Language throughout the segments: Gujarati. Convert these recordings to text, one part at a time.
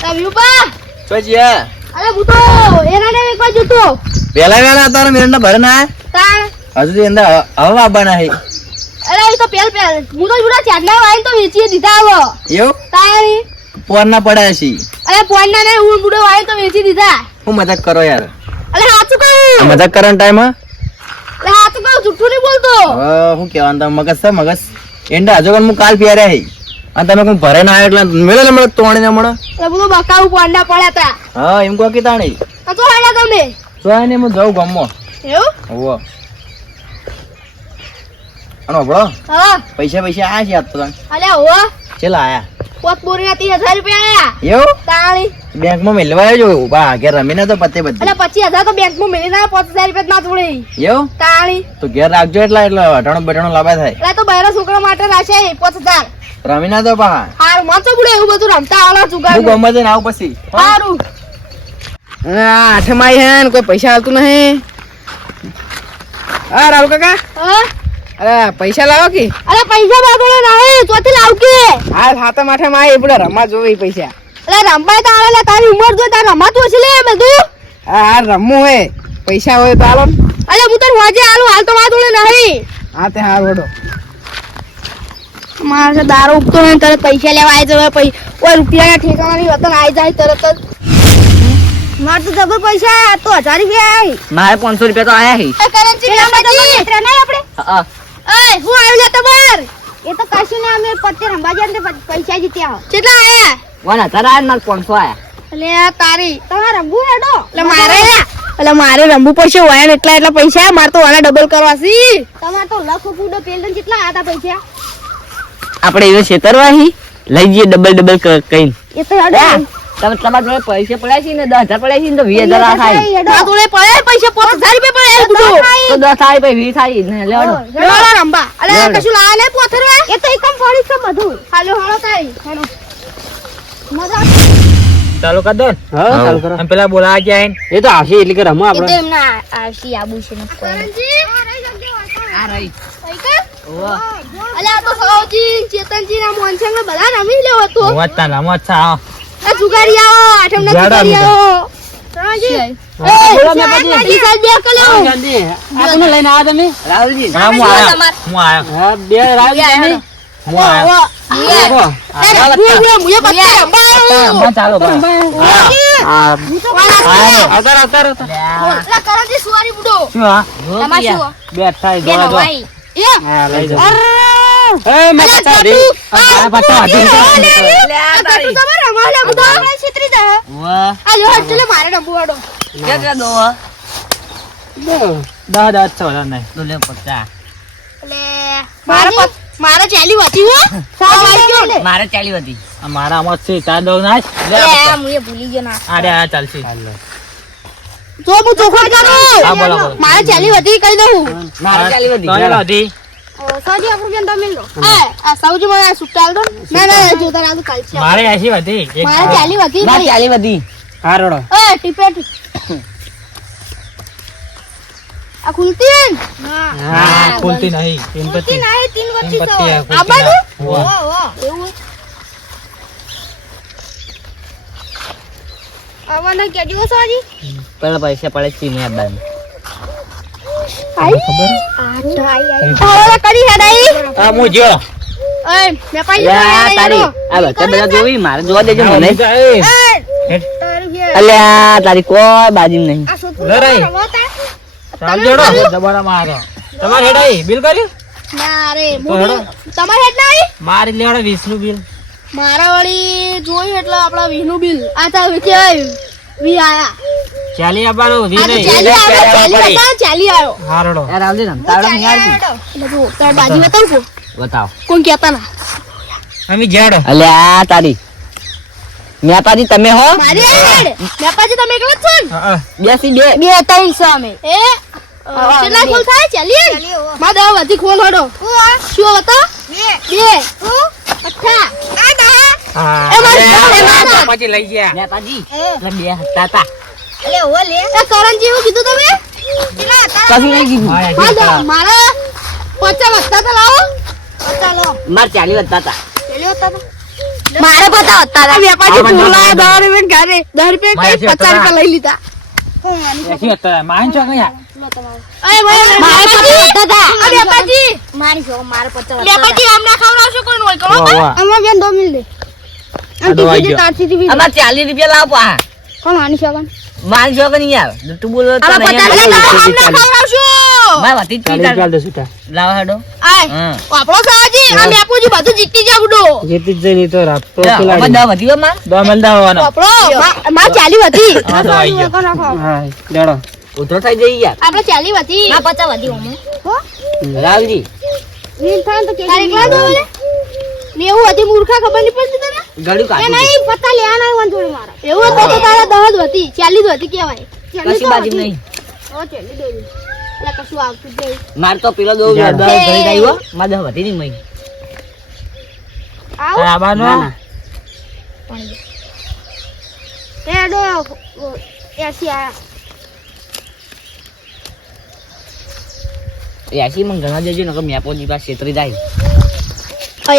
રવિપા ચોજીયા અરે હું તો એનાને વેકવા જતો પેલા તારા મેરંડા ભરે ના તાણ હજુ અંદર હવા આવવાના હે અરે એ તો પેલ હું તો જુડા ચાંદલા વાઈન તો વેચી દીધા આવો એવું તાણી પોર ના પડ્યા છે અરે પોઈના ને હું બુડો વાઈન તો વેચી દીધા હું મજાક કરો યાર અરે હાચું કહું મજાક કરવાનો ટાઈમ અરે હાચું કહું જુઠ્ઠું નહીં બોલતો હું કહેવાનું તમે મગજ છે મગજ એંડા હજુ હું કાલ પહેર્યા હે અને તમે કોઈ ભરે ના આવ્યો એટલે મેળો ને મળે તોણી ને મળે એટલે બધું બકાવું પોંડા પડ્યા તા હા એમ કહો કે તાણી તો હાડા તમે તો એને હું જાઉં ગામમાં એવું હોવો અને બળો હા પૈસા આયા છે આજ તો તને અલે હો ચેલા આયા પોત બોરીના 30,000 રૂપિયા આયા એવું તાણી બેંક માં મેલવા આવ્યો જો બા ઘેર રમીને તો પતે બધી અલે 25,000 તો બેંકમાં મેલી ના 5,000 રૂપિયા ના જોડે એવું તાણી તો ઘેર રાખજો એટલે અટાણું બટાણું લાભા થાય એટલે તો બહેરા છોકરા માટે રાખે 5,000 રમીના તો પા હારું માચો બુડે એવું બધું રમતા આવડા હું જુગાડ ગામમાં જઈને આવું પછી હારું આઠમાઈ હે ને કોઈ પૈસા આવતું નહીં હા રાહુલ કાકા હા અરે પૈસા લાવો કે અરે પૈસા બાગડે નહીં ચોથી લાવ કે હા હાથે માથે માં એ બધા રમવા જોવે પૈસા અરે રંબાઈ તો આલે તારી ઉંમર જો તાર રમાતું હશે લે બધું હા રમવું હે પૈસા હોય તો આલો અરે હું તને વાજે આલું હાલ તો માર જોડે નહીં હા તે હાર વડો મારે દારૂ ઉગતો નહીં તરત પૈસા લેવા આવી જવાય કોઈ રૂપિયાના ઠેકાણાની વતન આવી જાય તરત જ માર તો જબર પૈસા તો 1,000 રૂપિયા આવી મારે 500 રૂપિયા તો આયા હે એ કરંસી મિત્ર નહીં આપણે હા ઓય હું આવી લે તમાર એ તો કશું ને અમે પત્તે રંબા જાય ને પૈસા જીત્યા કેટલા આયા 1000 આયા માર 500 આયા લે તારી તમારે રંબુ હેડો એટલે મારે રંબુ પડશે વાયન એટલા પૈસા માર તો વાના ડબલ કરવા છે તમાર તો લખ ફૂડો પેલન કેટલા આતા પૈસા આપણે એને છેતરવાહી લઈ જઈએ ડબલ કઈ એ તો હેડો તમારા જોડે પૈસા પડ્યા છે ને 10,000 પડ્યા છે ને તો 20,000 થાય આ જોડે પડે પૈસા 5,000 રૂપિયા પડે તો 10 થાય પછી 20 થાય ને લેવાનો હેડો રંબા અલે કશું લાવે ને પોથરવા એ તો એકમ પડી છે બધું હાલો હાલો તારી હેડો મજા ચાલુ કર દો હા ચાલુ કરો અને પેલા બોલા ગયા એ તો આવશે એટલે કે રમો આપણે એ તો એમના આવશી આબુ છે ને કરણજી આ રહી ઓવા અલે આ તો સૌજી ચેતનજી ના મોનસંગ બધા રમી લેવો તો મોતા રમત છા આ જુગારી આવો આઠમ ના જુગારી આવો કરણજી બોલો મે પછી ઈ સાઈડ બે કલ્યો ગાંધી આપને લઈને આયા તમે રાહુલજી હા હું આયો હા બે રાહુલજી તમે હું આયો મુએ પત્તા રંબા ચાલો કરણજી સુવારી બુડો શું હા તમાર શું બેઠા બે નવાઈ એ હા લઈ જાઓ એ મે પતા દે આ પતા દે તારી તમાર રમાલા બુડો છેતરી દે વાહ આ લો હટલે મારે રંબુ વાડો કેટલા દો 10 છોડા નહીં તો લે પતા એટલે મારે ચાલી હતી હો મારે ચાલી હતી મારા મત છે ચાર દો નાખ લે મુએ ભૂલી ગયો ના અરે આ ચાલશે જો હું ચોખા હા કરું બોલો મારે ચાલી હતી કહી દઉં મારે ચાલી હતી સાજી આપણું કેમ તમે લો આ સાઉજી મને સુટાલ દો ના જોતા રાત કાલ છે મારે એસી હતી મારે ચાલી હતી મારે ચાલી હતી હા રોડો એ ટીપેટ આ ખુલતી હા ખુલતી નહીં ખુલતી નહીં તીન વચ્ચે તીન પત્તી આ બાજુ વાહ. વાહ એવું આવવાના કેજો સાજી પેલા પૈસા પડે છે ને બાદ આઈ આવા કરી હેડાઈ આ મુ જો ઓય મે પાઈ તારી આ બધા બધા જોવી મારે જોવા દેજો મને તારી અલ્યા તારી કોઈ બાજી નહીં આ સોતું રમાતા ચાલ જોડો દબાડા મારો તમાર હેડાઈ બિલ કર્યું ના રે તો હેડો. તમાર હેડ ના આવી મારી લેવડે 20 નું બિલ મારા વળી જોઈ એટલે આપડા 20 નું બિલ આ તા કેવાય 20 આયા ચાલી આબારો આ તો ચાલી આવ્યો હારડો યાર આવજે ને તાવડા ની આવી એટલે જો તાર બાજુ બતાવ કો બતાવ કોણ કહેતા ના અમે જેડો અલ્યા તારી મેપાજી તમે હો મારી હેડ મેપાજી તમે એકલા જ છો ને બેસી બે બે ત્રણ સામે એ કેટલા ખોલ થાય ચાલી માં દવા વધી ખોલ હડો શું બતા બે અચ્છા હા એ મારી પછી લઈ ગયા મેપાજી એટલે બે હતા તા અલે ઓ લે એ કરણજી એવું કીધું તમે કશું નહીં કીધું મારા 50 વસ્તા તો લાવો ચાલો માર ચાલી હતા તા ચાલ્યો હતા મારે પતા હતા વેપારી આ બંને ફૂલા બંને. 10 રૂપિયા ઘરે 10 રૂપિયા મારે કઈ 50 હતા. રૂપિયા લઈ લીધા એસી હતા માન છો કયા મારે પતા હતા આ વેપારી મારી જો મારે પતા વેપારી આમ ના ખવડાવશો કોઈ નોય કરો વાહ, વાહ. અમાર બેન 2 મિલ દે આ દો આઈ ગયો. અમાર 40 રૂપિયા લાવ પા કોણ આની શગન મારી છોકરી નહીં આવે તું બોલો તો આમાં નહીં 50 આવે. આમ ના ખવડાવશો માર વાતી જ 40 પીતા. રૂપિયા દે છૂટા. લાવ હેડો આય હા આપણો સાજી આ મેપુજી બધું જીતી જાવડો જીતી જ જઈને તો રાત તો જા, પેલા અમાર દવા વધી હોય માં દો મેલ દાવાનો. આપણો માં ચાલી હતી હા, તો આઈ ગયો. હા લેડો. ઉતરો થઈ જઈ યાર આપણે ચાલી હતી ના 50 વધી હો રાવજી વીર થાય તો કે એકલા દો લે નેવું હતી મૂર્ખા ખબર નહીં પડતી તને ગળું એ કાઢી નહીં પત્તા લેવાના હોય જોડે મારા એવું હતું તો તારા 10 જ હતી 40 જ હતી કેવાય કશી બાજી નહીં ઓ ચાલી દે એટલે કશું આવતું જ નહીં માર તો પેલો દો જા. દવા ઘરે ગઈ હો માર દવા વધી નહીં મઈ આવ આબાનો ના, ના. એ ડો એસી આયા એસી માં ઘણા જજો નકર મેપો જી પાસે છેતરી જાય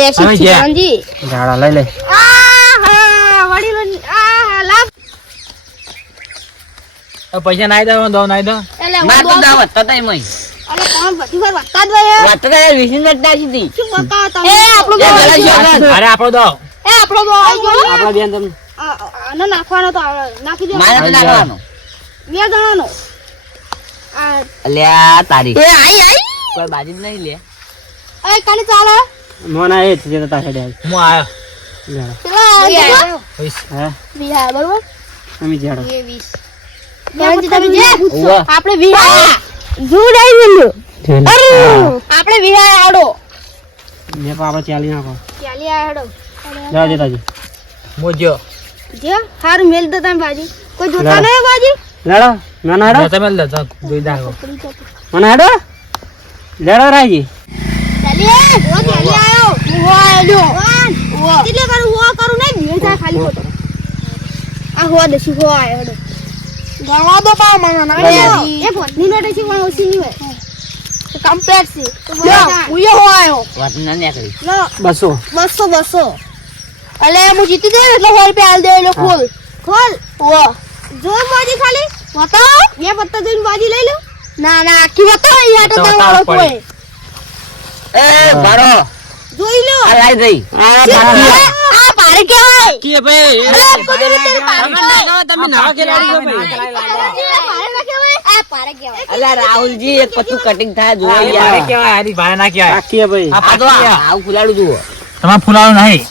એસી હવે જ્યાં. ચિકનજી ઝાડા લઈ લે. વડીલો લાગ પૈસા નાઈ દો દો નાઈ દો. એટલે માર તો દવા વધતા તઈ મઈ અરે કોણ બધી વાર વત્તા જ હોય વાત તો યાર 20 મિનિટ ના સીધી શું બકા તમે એ આપણો એ ગળા શોગન. અરે આપણો દો. એ આપણો બો આવી ગયો આપણો બેન તમને. આનો નાખવાનો તો આવડે. નાખી દે મારે તો નાખવાનો બે જણાનો આ અલ્યા તારી એ આઈ કોઈ બાજી જ નહીં લે એ કાલે ચાલે મોના એ જ જે તાર હેડે આવી. હું આયો લેડો. પેલા હા બિહાર બરોબર અમે ઝાડો. 20 તમે જે ઉવા. આપણે વિહાર જૂડ આવી ગયું આપણે વિહાર આડો મેં તો આપણે ચાલી નાખો. ચાલી આડો જવા દે તાજી. મોજો જે હારું મેલ દો તમે બાજી કોઈ જોતા લાડો. નહીં બાજી લેડો નાના હેડો. તમે લે તો જોઈ દાખો મને હેડો. લેડો રાજી. ચાલી ઓ ચાલી આયો હું આયો ઓ એટલે કરું નહીં ભીડ થાય ખાલી ખોટો આ હો દેસી હો આયો હેડો ગણવા દો પા મને ના એ ભોતની નોટે છે પણ ઓછી નહીં હોય કમ્પેક્ટ છે યો ઉયો હો આયો વાત ના નીકળી લો 200. 200 અલે હું જીતી ગયો એટલે 100 રૂપિયા આલ દે એટલે ખોલ ઓ જો બાજી ખાલી બતાવો બે પત્તા જોઈને બાજી લઈ લો ના ના આખી બતાવો યાર તો બતાવો તમારો કોઈ એ બારો જોઈ લો આ લાઈ દઈ આ પારે કેવાય કે ભાઈ આ કુદરત તે પારે કેવાય તમે નાવા ખેલાડી છો ભાઈ. પારે ના કેવાય આ પારે કેવાય અલ્યા રાહુલજી એક પતું કટિંગ થાય જુઓ ભારે યાર કેવાય હારી ભારે ના કેવાય આખી ભાઈ. આ આ તો પાકી આવું ફુલાડું જુઓ તમારે ફૂલાવાનું નહીં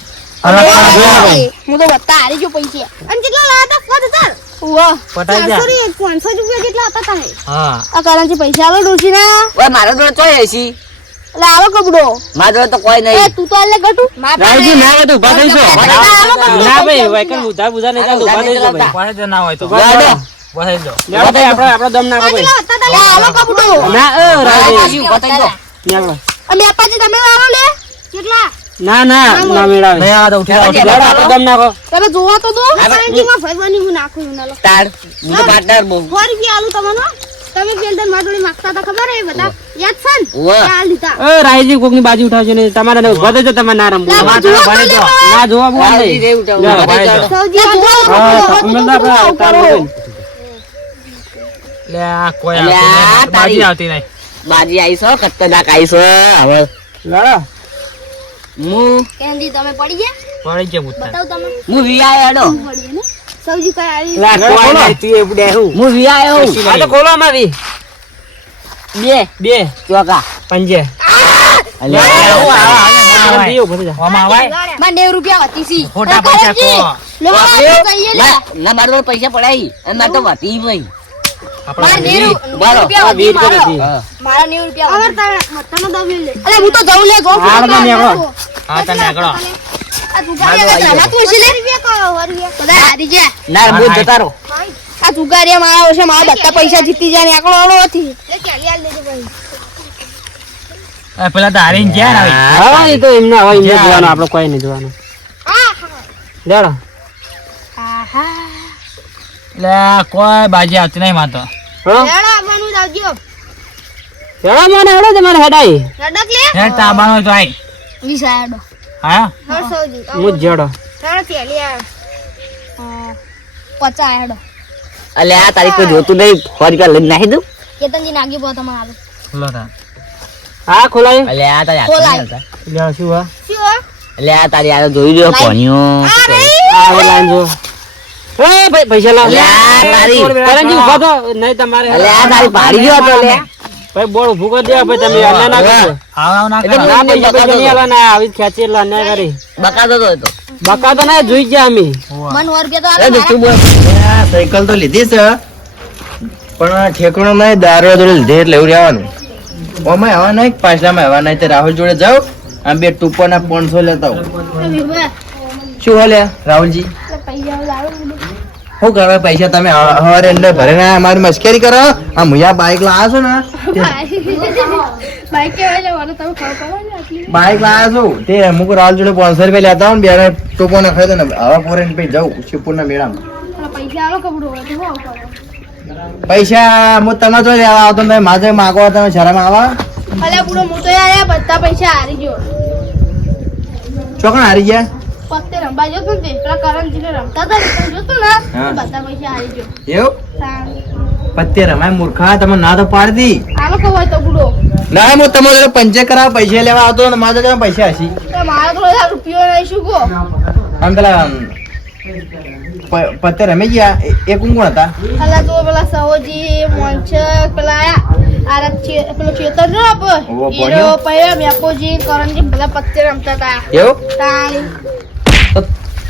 હું તો બતા હારી જો પૈસા અને કેટલા લાયા તા ફોન સર વાહ પટાઈ જા. 500 રૂપિયા જેટલા હતા તમે હા આ કરંજી પૈસા આલો ડોસી ના ઓય મારો જોડે તો એસી એટલે આલો કબડો મારો જોડે તો કોઈ એ નહીં તું તો આલે ગટુ રાજી ના હોય તો ઉભા થઈ જાઓ. ના ભાઈ વાયકન ઉધા બુધા નહીં ચાલતું. ઉભા થઈ જાઓ ભાઈ. પાસે જ ના હોય તો લાડો. બસાઈ દો લેડો ભાઈ આપણો દમ નાખો ભાઈ. કેટલા હતા તમે આલો કબડો ના રાજી. બતાઈ દો લેડો. અમે અપાજી તમે આલો લે કેટલા ના ના મેળાવે. નહીં આ તો ઉઠી જાઓ, ઉઠી લેડો જાઓ. આપણો દમ નાખો. તમે જોવા તો દો સાંજીમાં ફરવાની હું નાખું હું નાલો તાર હું તો પાર્ટનર બહુ 100 રૂપિયા આલું તમને તમે પેલદન માડોળી માંગતા હતા ખબર હે બધા યાદ છે ને ઉવા. આ લીધા એ રાજી કોકની બાજુ ઉઠાવજો ને તમારે ઉભા થઈ જાઓ. તમારે ના રમવું. ના, જોવા તો ભાઈ લેવા. ના જોવા બોલ રાહુલજી નહીં. રે ઉઠાવું. લેડો, બતાઈ ભાઈ દો. સૌજી હા, અમે ના આપણે તાર ભાઈ. લે આ કોઈ લે આવતી આ નહીં. બાજી આવતી નહીં બાજી આવીશો ખતરનાક આવીશો હવે લેડો. હું કેન્ડી તમે પડી ગયા પડી ગયા ભૂતના. બતાવ તમે હું વિયા હેડો પડી ને સૌજી કઈ આવી લા, કોઈ નહીં, તું એ બેહું. હું વિયા આવ્યો આ તો ખોલો અમારી. બે ચોકા પંજે. અલ્યા દીયો ઉભો થઈ જા. આમાં આવાય. માં 90 રૂપિયા હતી સી ખોટા પૈસા ખો. લો આ કહીએ લે ના મારો જોડે પૈસા પડાઈ અને મારે તો વાતી ભાઈ આપણે બારો. આ 20 રૂપિયા બધી. હા. મારા 90 રૂપિયા અમર તારે મતનો દબી લે અરે હું તો જઉં લે ગો હાર તો નીકળો. હા તમે આગળ આ જુગારી આ તું છે લે રૂપિયા કો રૂપિયા બધા હારી જા ના હું જતા રહો આ જુગારી મારા છે મારા બધા પૈસા જીતી જાય ને આકડો આલો હતી લે ચાલી આલ દેજો ભાઈ આ પેલા તો હારીને ગયા ને આવી. હા એ તો એમને હવે એમને જોવાનું આપણે કોઈ નહીં જોવાનું. લેડો. લે આ કોઈ બાજી આવતી નહીં માતો. હા લેડા બનુ આવજો લેડો મને હેડો તમારે હેડાઈ. રડક લે હે તાબાનો તો આય. વિસાડો હા હર સૌજી હું જ જેડો. તારા થેલી આયો 50 આયા હેડો અલ્યા તારી કોઈ જોતું નહીં 100 રૂપિયા લઈને નાખી દઉં કેતનજી નાગી બો તમારે હા ખોલાય અલ્યા તારી ખોલાય. હાથમાં હતા. લ્યો શું હા શું હો? અલ્યા તારી આ જોઈ લ્યો કોણિયો આ રે આ લાઈન જો એ ભાઈ પૈસા લાવ અલ્યા તારી કરણજી ઉભા થો નહીં તમારે અલ્યા તારી પાડી ગયો તો લે ભાઈ બોલ ઉભું કરી દેવા ભાઈ તમે અન્યાય ના કરશો એટલે ના પૈસા પૈસા નહીં આલવાના આવી ખેંચી એટલે અન્યાય કરી બકાતો તો એ તો બકા તો ના જોઈ ગયા અમે મન વર્ગે તો એ આ તું બોલ આ સાયકલ તો લીધી છે પણ ઠેકાણો નહીં દારૂ જોડે લીધે એટલે એવું રહેવાનું ઓમાં હવા નહીં પાછલામાં હવા નહીં તો રાહુલ જોડે જાઓ આમ બે ટૂંપોના 500 લેતા આવો. શું હાલે રાહુલજી પૈસા લાવો શું કરવા પૈસા તમે હવારે અંદર ભરે ના અમારી મશ્કરી કરો આ મુયા બાઈક લાવ્યા છો ને બાઈક કેવાય લેવાનું તમે ખબર પડો ને આટલી બાઈક લાવ્યા છો તે અમુક રાહુલ જોડે 500 રૂપિયા લેતા આવો ને બે ટૂંપો ના ખાઈ દો ને હવા પોરે પછી જાઉં શિવપુરના મેળામાં પૈસા આલો કબડો હોય તો હું કરો પૈસા હું તમે જો લેવા આવતો મેં માથે માગવા તમે શરમ આવા અલ્યા બુડો હું તો યાર બધા પૈસા હારી ગયો ચોકણ હારી ગયા પત્તે રંબા જોતો ને તે પેલા કરણજીને રમતા હતા ને તમે જોતો ને હા. તો બધા પૈસા હારી ગયો એવું પત્તે રમાય મૂર્ખા તમે ના તો પાડતી આલો કહો હોય તો બુડો ના હું તમારા જોડે પંચે કરાવ પૈસા લેવા આવતો ને મારા જોડે પૈસા હશી તો મારા તો બધા રૂપિયો નહીં શું કહો આમ પેલા પત્તે રમી ગયા એ કોણ કોણ હતા અલા તો પેલા સહોજી મોંચક પેલા આરા પેલો ચેતન નો આપ ઓહો, હીરો ભણ્યો? પૈયા મેપોજી કરણજી બધા પત્તે રમતા હતા એવું તાણી તો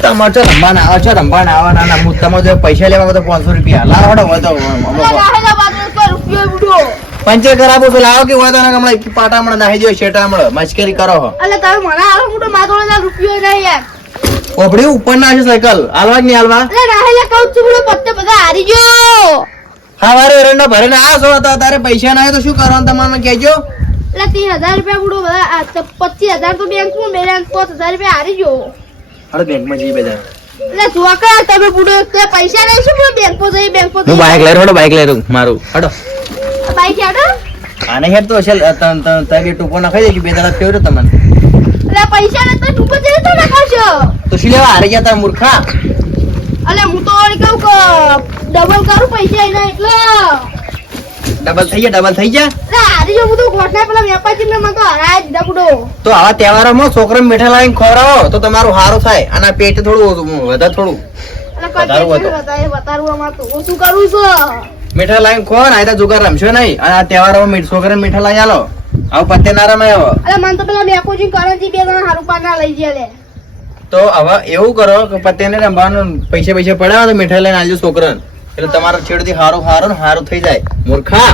તમારે છો રમવાના આવો છો રમવાના આવવાના ના હું તમારા જોડે પૈસા લેવા તો 500 રૂપિયા લાવો હડો હોય તો અલા નાહેલા બાજુ કોઈ રૂપિયો બુડો પંચે કરાવો તો લાવો કે હોય તો હમણાં પાટામણ નાખી દો શેટામણ મશ્કરી કરો હો અલા તમે મને આલો બુડો મારા જોડે રૂપિયો નહીં યાર ઓપડી ઉપર ના છે સાયકલ હાલવા કે નહીં હાલવા અલા નાહેલા કહું છું બુડો પત્તે બધા હારી ગયો હા વારે એરંડા ભરે ને આ છો તો તારે પૈસા ના હોય તો શું કરવાનું તમારે કહેજો એટલે 30,000 રૂપિયા બુડો બધા 25,000 તો બેંકમાં મેળ્યા 5,000 રૂપિયા હારી ગયો હાલો બેંકમાં જઈએ બધા એટલે જોકા તમે બુડો તો પૈસા નહીં શું બુડો બેંકમાં જઈ હું બાઈક લઈ રહ્યો બાઈક લઈ રહ્યો મારું હડો બાઈક યાડો આને હેડ તો હશે તમે બે ટૂંકો નાખાઈ દેજો બે દાડા કેવું તમને એટલે પૈસા ને તો ડૂબો જઈ તો નાખાશો તો શું લેવા હારી ગયા તારા મૂર્ખા અલે હું તો વળી કહું કે ડબલ કરું પૈસા એના એટલે ડબલ થઈ ગયા હારી જો હું તો ગોઠના પેલા વેપારી ને મને તો હરાય દીધા બુડો તો આવા તહેવારોમાં છોકરાને મીઠા લાવીને ખવડાવો તો તમારું સારું થાય અને પેટ થોડું વધારે થોડું એટલે વધારું હતો. વધારું આમાં તો હું શું કરું છું મીઠા લાવીને ખો ને આ જુગાર રમશો નહીં અને આ તહેવારોમાં છોકરાને મીઠા લાવી આલો આવું પત્તે ના રમાય હવે અલે મને તો પેલા મેકોજી કરણજી બે જણા હારું પાના લઈ ગયા લે તો હવે એવું કરો કે પત્તે ને રમવાનું પૈસા પડાવો તો મીઠાઈ લઈને આવજો છોકરાને એટલે તમારા છેડથી હારું ને હારું થઈ જાય મૂર્ખા